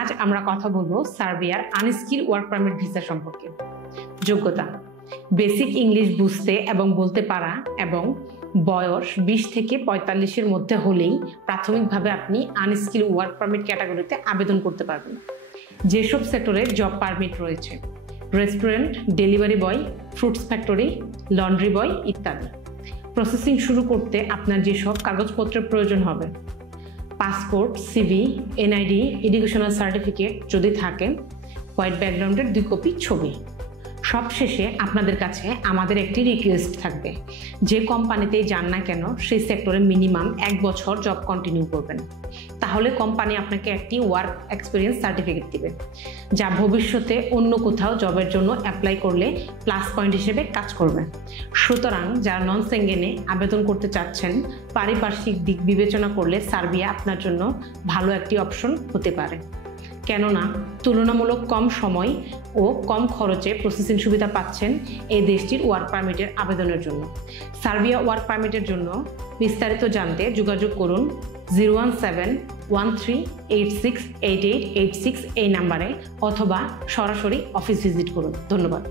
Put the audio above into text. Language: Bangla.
আজ আমরা কথা বলবো সার্বিয়ার আনস্কিল ওয়ার্ক পারমিট ভিসা সম্পর্কে। যোগ্যতা: বেসিক ইংলিশ বুঝতে এবং বলতে পারা এবং বয়স 20 থেকে 45-এর মধ্যে হলেই প্রাথমিকভাবে আপনি আনস্কিল ওয়ার্ক পারমিট ক্যাটাগরিতে আবেদন করতে পারবেন। যেসব সেক্টরে জব পারমিট রয়েছে: restaurant, delivery boy, fruits factory, laundry বয় ইত্যাদি। প্রসেসিং শুরু করতে আপনার যেসব কাগজপত্রের প্রয়োজন হবে: passport, CV, NID, educational certificate যদি থাকে, হোয়াইট ব্যাকগ্রাউন্ডের 2 কপি ছবি। সবশেষে আপনাদের কাছে আমাদের একটি রিকোয়েস্ট থাকবে, যে কোম্পানিতেই যান না কেন সেই সেক্টরে মিনিমাম 1 বছর জব কন্টিনিউ করবেন। তাহলে কোম্পানি আপনাকে একটি ওয়ার্ক এক্সপিরিয়েন্স সার্টিফিকেট দিবে, যা ভবিষ্যতে অন্য কোথাও জবের জন্য অ্যাপ্লাই করলে প্লাস পয়েন্ট হিসেবে কাজ করবে। সুতরাং যারা নন সেঙ্গেনে আবেদন করতে চাচ্ছেন, পারিপার্শ্বিক দিক বিবেচনা করলে সার্বিয়া আপনার জন্য ভালো একটি অপশন হতে পারে, কেননা তুলনামূলক কম সময় ও কম খরচে প্রসেসিং সুবিধা পাচ্ছেন এই দেশটির ওয়ার্ক পারমিটের আবেদনের জন্য। সার্বিয়া ওয়ার্ক পারমিটের জন্য বিস্তারিত জানতে যোগাযোগ করুন 01713868886 এই নাম্বারে, অথবা সরাসরি অফিস ভিজিট করুন। ধন্যবাদ।